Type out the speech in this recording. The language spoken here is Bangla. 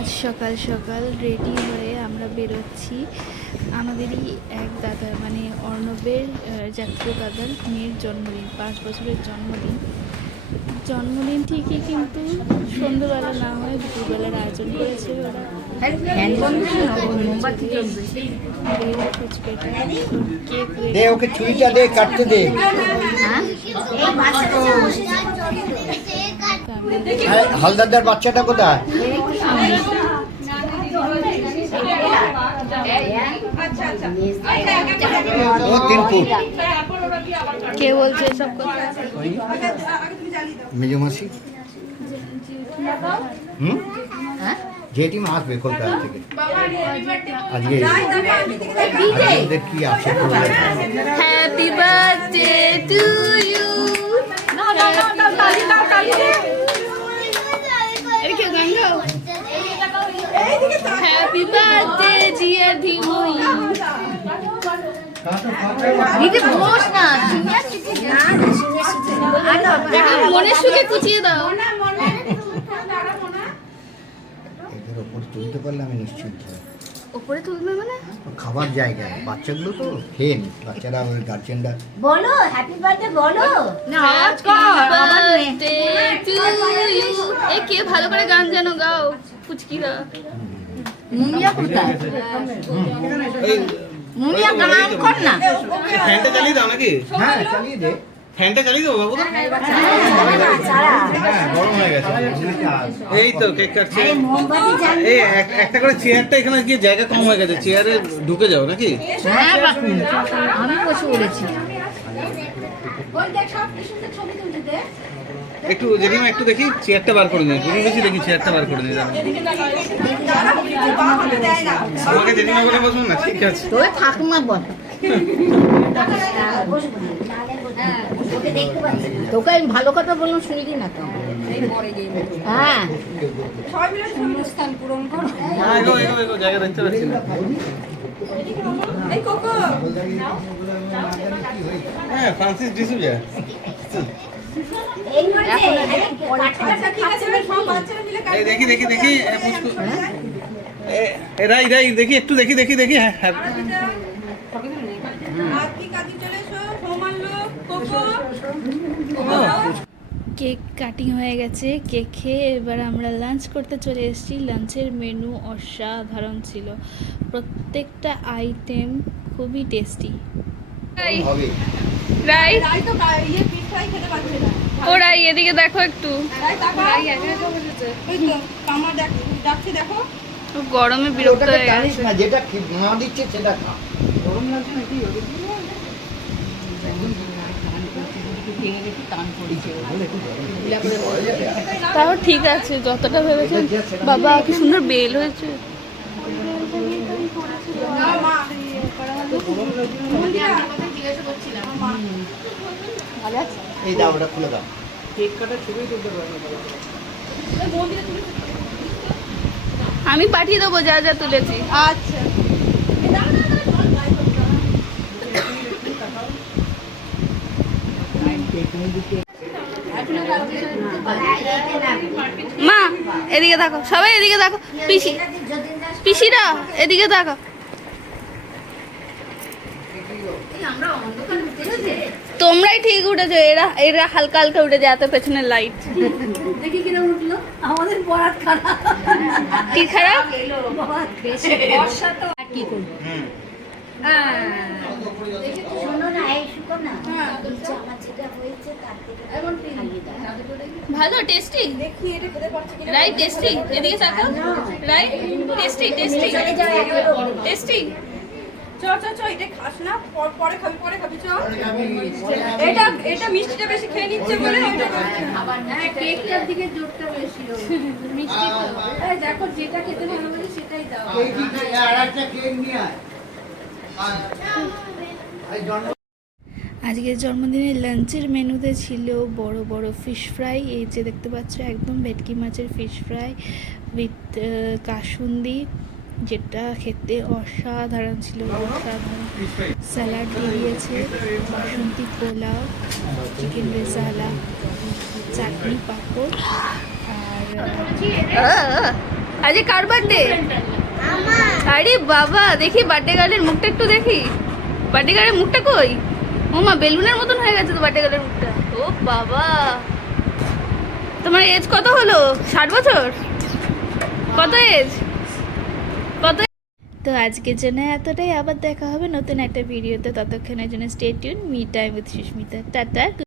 আজ সকাল সকাল রেডি হয়ে আমরা বেরোচ্ছি। আমাদেরই এক দাদা মানে অর্ণবের জাতীয় দাদার মেয়ের জন্মদিন, 5 বছরের জন্মদিন ঠিকই, কিন্তু সন্ধ্যেবেলা না হয় দুপুরবেলার আয়োজন করেছে ওরা। দে ওকে ছুরিটা দে, কাটতে দে। হালদারদার বাচ্চাটা কোথায়? ও 3 ফুট। কে বলছে সব কথা? মেজো মাসি। জেঠিমা আসবে কলকাতা থেকে আজকে। ওদের কি আছে? Happy birthday to you. Happy birthday dear Dhimoyee. মনের সুখে কুচিয়ে দাও। এদের ওপর তুলতে পারলে আমি নিশ্চিন্ত। উপরে তুলবে মানে খাবার জায়গায় বাচ্চাগুলো তো খেয়ে নি, বাচ্চারা ওই গার্জেনরা বলো হ্যাপি বার্থডে বলো। এ কে ভালো করে গান যেন গাও পুচকিরা। মুনিয়া কোথায়? মুনিয়া গান কর না। ফ্যানটা চালিয়ে দাও নাকি? হ্যাঁ চালিয়ে দে। ফ্যানটা চালিয়ে দাও বাবু। হ্যাঁ গরম হয়ে গেছে। এই তো কেক কাটছে। আরে মোমবাতি জ্বালিয়ে এই একটা করে চেয়ারটা এখানে গিয়ে জায়গা কম হয়ে গেছে, চেয়ারে ঢুকে যাও নাকি? হ্যাঁ বাপু আমি বসে পড়েছি। একটু জেঠিমা একটু দেখি চেয়ারটা বার করে নিয়ে, তুমি বেশি দেখি চেয়ারটা বার করে নিয়ে যাও। আমাকে জেঠিমা বলে বসুন না, ঠিক আছে? তোর ঠাকুমা বল। তোকে আমি ভালো কথা বললাম শুনলি না তো? হ্যাঁ হ্যাঁ এগো এগো এগো, জায়গা দেখতে পাচ্ছি না। হ্যাঁ ফ্রান্সিস ডিসুজা। এই দেখি দেখি দেখি রাই রাই দেখি একটু দেখি দেখি দেখি। হ্যাঁ হ্যাঁ কেক কাটিং হয়ে গেছে। কেক খেয়ে এবার আমরা লাঞ্চ করতে চলে এসেছি। লাঞ্চের মেনু অসাধারণ ছিল, প্রত্যেকটা আইটেম খুবই টেস্টি। রাই ও রাই এদিকে দেখো একটু, গরমে বিরক্ত হয়ে গেছে। না যেটা না দিচ্ছে সেটা খা। গরম লাগছে নাকি? তাও ঠিক আছে যতটা ভেবেছেন। বাবা কি সুন্দর বেল হয়েছে। এই দাও ওটা খুলে দাও। আমি পাঠিয়ে দেবো যা যা তুলেছি। আচ্ছা মা এদিকে দেখো, সবাই এদিকে দেখো, পিসি পিসিরা এদিকে দেখো। তোমরাই ঠিক উঠেছো, এরা এরা হালকা হালকা উঠে যায়, এত পেছনের লাইট। দেখি কিরকম উঠলো আমাদের বরাত খারাপ। কি খারাপ? কি করবো? শোনো না, এই শুকো না, আমার যেটা হয়েছে তার থেকে খাইয়ে দাও। ভালো টেস্টি রাই, টেস্টি এদিকে তাকাও রাই, টেস্টি টেস্টি টেস্টি। চ এটা খাস না, পরে খাবি পরে খাবি। চ এটা মিষ্টিটা বেশি খেয়ে নিচ্ছে বলে হ্যাঁ কেকটার দিকে জোরটা বেশি মিষ্টি তো। এই দেখো যেটা খেতে ভালোবাসে সেটাই দাও। আরেকটা কেক নিয়ে আয়। আজকের জন্মদিনের লাঞ্চের মেনুতে ছিল বড় বড় ফিশ ফ্রাই, এই যে দেখতে পাচ্ছ একদম ভেটকি মাছের ফিশ ফ্রাই উইথ কাসুন্দি, যেটা খেতে অসাধারণ ছিল, অসাধারণ। স্যালাড দিয়ে দিয়েছে, বাসন্তী পোলাও, চিকেন রেজালা, চাটনি, পাঁপড় আর আজকে কার বার্থডে? আরে বাবা, দেখি বার্থডে গার্লের মুখটা একটু দেখি। বার্থডে গার্লের মুখটা কই? ও মা, বেলুনের মতন হয়ে গেছে তো বার্থডে গার্লের মুখটা। ও বাবা, তোমার এজ কত হলো? 60 বছর? কত এজ? কত? তো আজকের জন্য এতটাই। আবার দেখা হবে নতুন একটা ভিডিওতে। ততক্ষণের জন্য stay tune. Me time with Sushmita. Tata.